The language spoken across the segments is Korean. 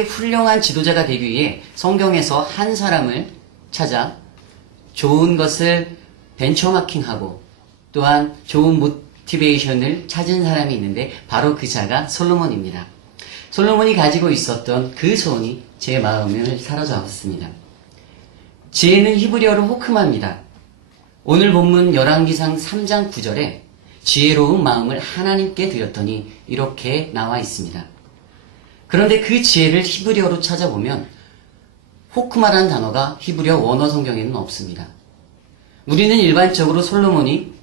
훌륭한 지도자가 되기 위해 성경에서 한 사람을 찾아 좋은 것을 벤처마킹하고 또한 좋은 모티베이션을 찾은 사람이 있는데 바로 그 자가 솔로몬입니다. 솔로몬이 가지고 있었던 그 소원이 제 마음을 사로잡았습니다. 지혜는 히브리어로 호크마입니다. 오늘 본문 열왕기상 3장 9절에 지혜로운 마음을 하나님께 드렸더니 이렇게 나와 있습니다. 그런데 그 지혜를 히브리어로 찾아보면 호크마라는 단어가 히브리어 원어 성경에는 없습니다. 우리는 일반적으로 솔로몬이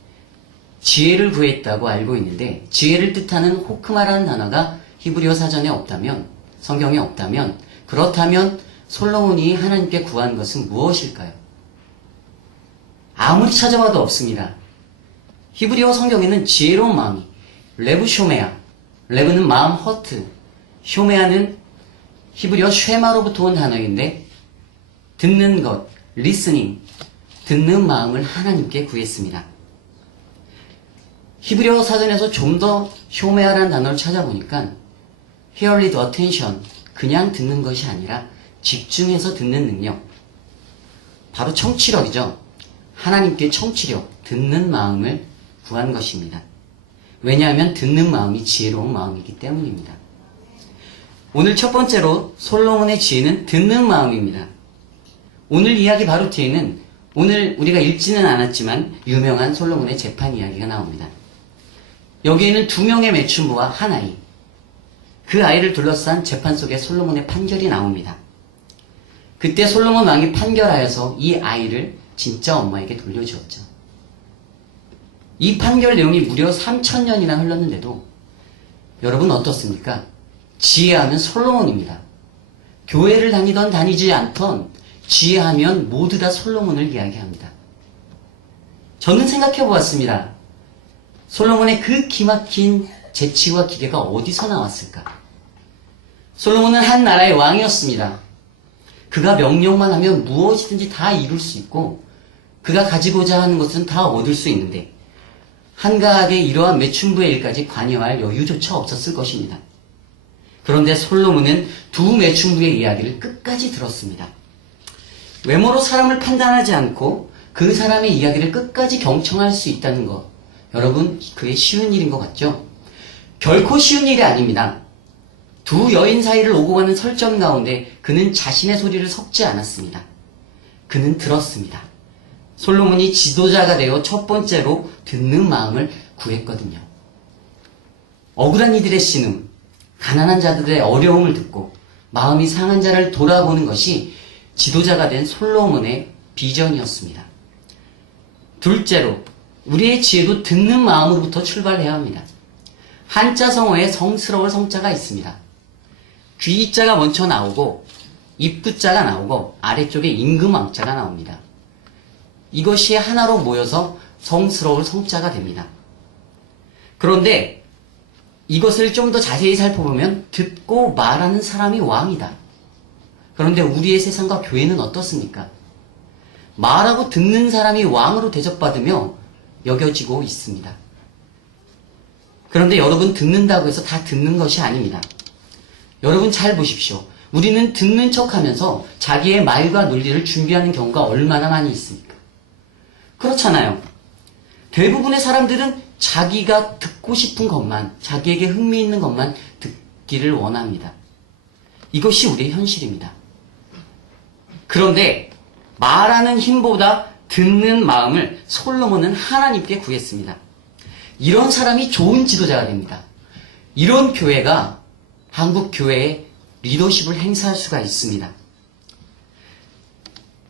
지혜를 구했다고 알고 있는데 지혜를 뜻하는 호크마라는 단어가 히브리어 사전에 없다면, 성경에 없다면, 그렇다면 솔로몬이 하나님께 구한 것은 무엇일까요? 아무리 찾아봐도 없습니다. 히브리어 성경에는 지혜로운 마음이 레브쇼메아, 레브는 마음 허트, 쇼메아는 히브리어 쉐마로부터 온 단어인데 듣는 것, listening, 듣는 마음을 하나님께 구했습니다. 히브리어 사전에서 좀 더 쇼메아라는 단어를 찾아보니까 hear with attention, 그냥 듣는 것이 아니라 집중해서 듣는 능력, 바로 청취력이죠. 하나님께 청취력, 듣는 마음을 구한 것입니다. 왜냐하면 듣는 마음이 지혜로운 마음이기 때문입니다. 오늘 첫 번째로 솔로몬의 지혜는 듣는 마음입니다. 오늘 이야기 바로 뒤에는 오늘 우리가 읽지는 않았지만 유명한 솔로몬의 재판 이야기가 나옵니다. 여기에는 2명의 매춘부와 한 아이, 그 아이를 둘러싼 재판 속에 솔로몬의 판결이 나옵니다. 그때 솔로몬 왕이 판결하여서 이 아이를 진짜 엄마에게 돌려주었죠. 이 판결 내용이 무려 3000년이나 흘렀는데도 여러분 어떻습니까? 지혜하면 솔로몬입니다. 교회를 다니던 다니지 않던 지혜하면 모두 다 솔로몬을 이야기합니다. 저는 생각해 보았습니다. 솔로몬의 그 기막힌 재치와 기계가 어디서 나왔을까? 솔로몬은 한 나라의 왕이었습니다. 그가 명령만 하면 무엇이든지 다 이룰 수 있고 그가 가지고자 하는 것은 다 얻을 수 있는데 한가하게 이러한 매춘부의 일까지 관여할 여유조차 없었을 것입니다. 그런데 솔로몬은 2 매춘부의 이야기를 끝까지 들었습니다. 외모로 사람을 판단하지 않고 그 사람의 이야기를 끝까지 경청할 수 있다는 것, 여러분 그게 쉬운 일인 것 같죠? 결코 쉬운 일이 아닙니다. 2 여인 사이를 오고 가는 설정 가운데 그는 자신의 소리를 섞지 않았습니다. 그는 들었습니다. 솔로몬이 지도자가 되어 첫 번째로 듣는 마음을 구했거든요. 억울한 이들의 신음, 가난한 자들의 어려움을 듣고 마음이 상한 자를 돌아보는 것이 지도자가 된 솔로몬의 비전이었습니다. 둘째로 우리의 지혜도 듣는 마음으로부터 출발해야 합니다. 한자 성어에 성스러울 성자가 있습니다. 귀자가 먼저 나오고 입구자가 나오고 아래쪽에 임금왕자가 나옵니다. 이것이 하나로 모여서 성스러울 성자가 됩니다. 그런데 이것을 좀 더 자세히 살펴보면 듣고 말하는 사람이 왕이다. 그런데 우리의 세상과 교회는 어떻습니까? 말하고 듣는 사람이 왕으로 대접받으며 여겨지고 있습니다. 그런데 여러분 듣는다고 해서 다 듣는 것이 아닙니다. 여러분 잘 보십시오. 우리는 듣는 척하면서 자기의 말과 논리를 준비하는 경우가 얼마나 많이 있습니까? 그렇잖아요. 대부분의 사람들은 자기가 듣고 싶은 것만, 자기에게 흥미있는 것만 듣기를 원합니다. 이것이 우리의 현실입니다. 그런데 말하는 힘보다 듣는 마음을 솔로몬은 하나님께 구했습니다. 이런 사람이 좋은 지도자가 됩니다. 이런 교회가 한국 교회의 리더십을 행사할 수가 있습니다.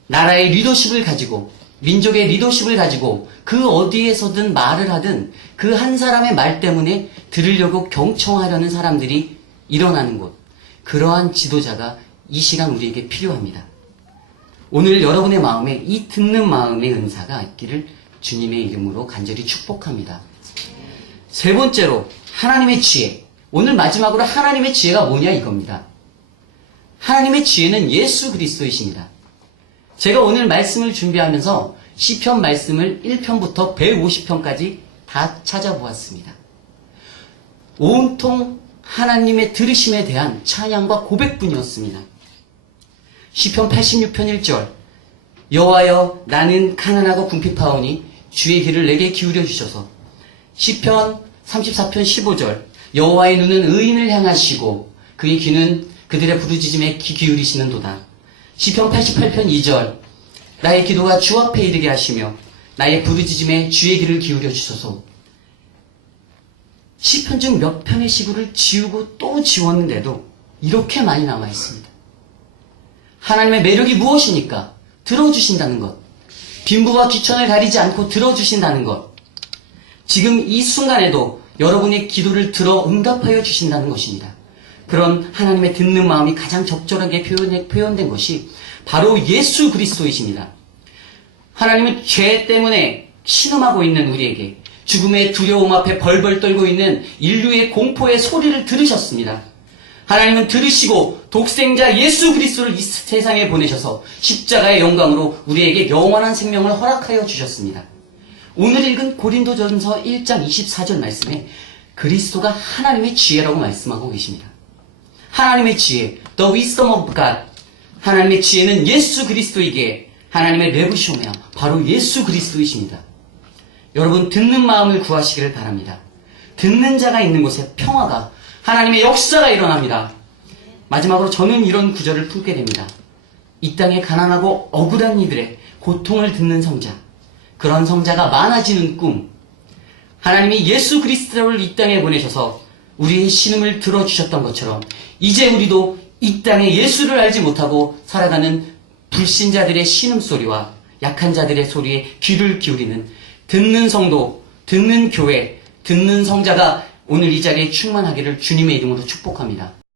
나라의 리더십을 가지고 민족의 리더십을 가지고 그 어디에서든 말을 하든 그 한 사람의 말 때문에 들으려고 경청하려는 사람들이 일어나는 곳, 그러한 지도자가 이 시간 우리에게 필요합니다. 오늘 여러분의 마음에 이 듣는 마음의 은사가 있기를 주님의 이름으로 간절히 축복합니다. 세 번째로 하나님의 지혜. 오늘 마지막으로 하나님의 지혜가 뭐냐 이겁니다. 하나님의 지혜는 예수 그리스도이십니다. 제가 오늘 말씀을 준비하면서 시편 말씀을 1편부터 150편까지 다 찾아보았습니다. 온통 하나님의 들으심에 대한 찬양과 고백뿐이었습니다. 시편 86편 1절 여호와여 나는 가난하고 궁핍하오니 주의 귀를 내게 기울여 주셔서. 시편 34편 15절 여호와의 눈은 의인을 향하시고 그의 귀는 그들의 부르짖음에 귀 기울이시는도다. 시편 88편 2절 나의 기도가 주 앞에 이르게 하시며 나의 부르짖음에 주의 귀를 기울여 주소서. 시편 중 몇 편의 시구를 지우고 또 지웠는데도 이렇게 많이 남아 있습니다. 하나님의 매력이 무엇입니까? 들어주신다는 것. 빈부와 귀천을 가리지 않고 들어주신다는 것. 지금 이 순간에도 여러분의 기도를 들어 응답하여 주신다는 것입니다. 그런 하나님의 듣는 마음이 가장 적절하게 표현된 것이 바로 예수 그리스도이십니다. 하나님은 죄 때문에 신음하고 있는 우리에게 죽음의 두려움 앞에 벌벌 떨고 있는 인류의 공포의 소리를 들으셨습니다. 하나님은 들으시고 독생자 예수 그리스도를 이 세상에 보내셔서 십자가의 영광으로 우리에게 영원한 생명을 허락하여 주셨습니다. 오늘 읽은 고린도전서 1장 24절 말씀에 그리스도가 하나님의 지혜라고 말씀하고 계십니다. 하나님의 지혜, the wisdom of God. 하나님의 지혜는 예수 그리스도이기에 하나님의 레부쇼메아, 바로 예수 그리스도이십니다. 여러분 듣는 마음을 구하시기를 바랍니다. 듣는 자가 있는 곳에 평화가, 하나님의 역사가 일어납니다. 마지막으로 저는 이런 구절을 품게 됩니다. 이 땅에 가난하고 억울한 이들의 고통을 듣는 성자, 그런 성자가 많아지는 꿈. 하나님이 예수 그리스도를 이 땅에 보내셔서 우리의 신음을 들어주셨던 것처럼 이제 우리도 이 땅에 예수를 알지 못하고 살아가는 불신자들의 신음소리와 약한 자들의 소리에 귀를 기울이는 듣는 성도, 듣는 교회, 듣는 성자가 오늘 이 자리에 충만하기를 주님의 이름으로 축복합니다.